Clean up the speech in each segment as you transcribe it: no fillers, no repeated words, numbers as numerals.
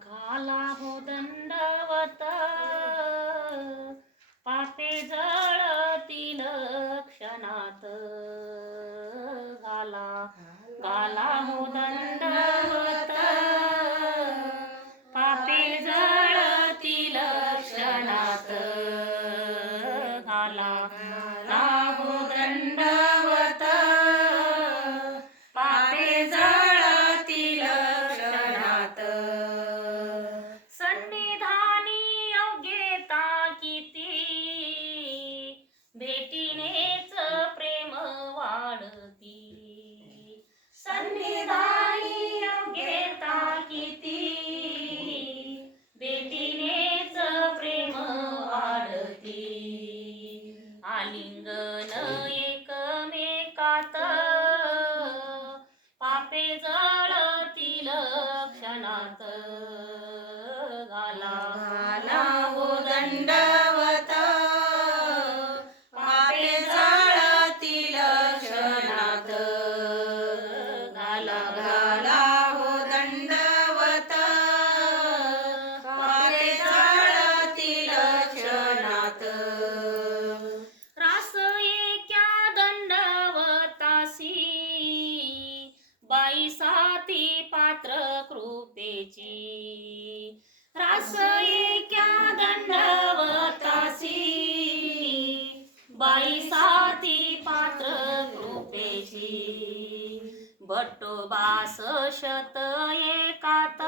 घाला हो दंडवत पापे जळतील क्षणात घाला हो दंडवत पापे जळतील क्षणात घाला हो दंडवत पापे जळतील क्षणात सन्निधानी योग्यता किती भेटीनेच प्रेम वाढती सन्निधानी योग्यता किती भेटीनेच प्रेम वाढती आलिंगन एकमेकात पापे जळतील क्षणात घाला हो दंडवत पापे जळतील क्षणात घाला हो दंडवत पापे जळतील क्षणात रास एका दंडवतासी बाई साती पात्र कृपेची रास एका दंडवतासी बाई साती पात्र कृपेची भट्टोबास शत एकात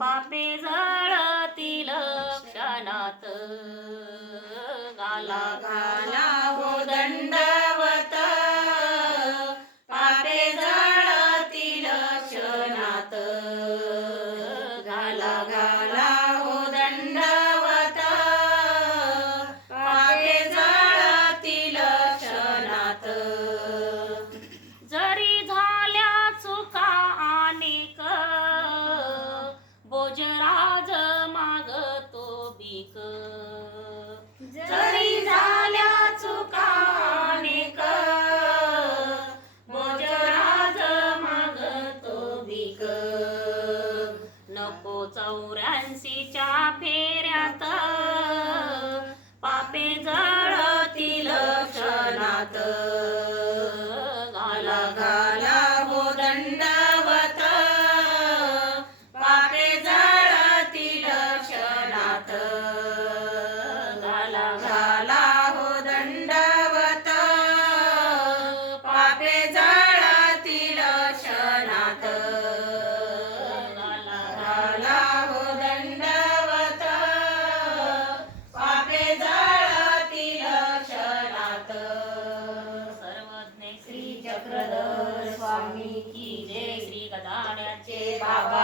पापे जळतील क्षणात घाला हो दंडवत पापे जळतील क्षणात घाला हो दंडवत पापे जळतील क्षणात जरी झाल्या चुका अनेक बोजराज मागतो भीक जरी झाल्या चुका अनेक बोजराज मागतो भीक नको 84च्या फेऱ्यात पापे जळतील क्षणात घाला हो दंडवत पापे जळतील क्षणात घाला हो दंडवत पापे जळतील क्षणात घाला हो दंडवत पापे जळतील क्षणात सर्वज्ञ श्री चक्रधर स्वामी की जय श्री गदाण्याचे बाबा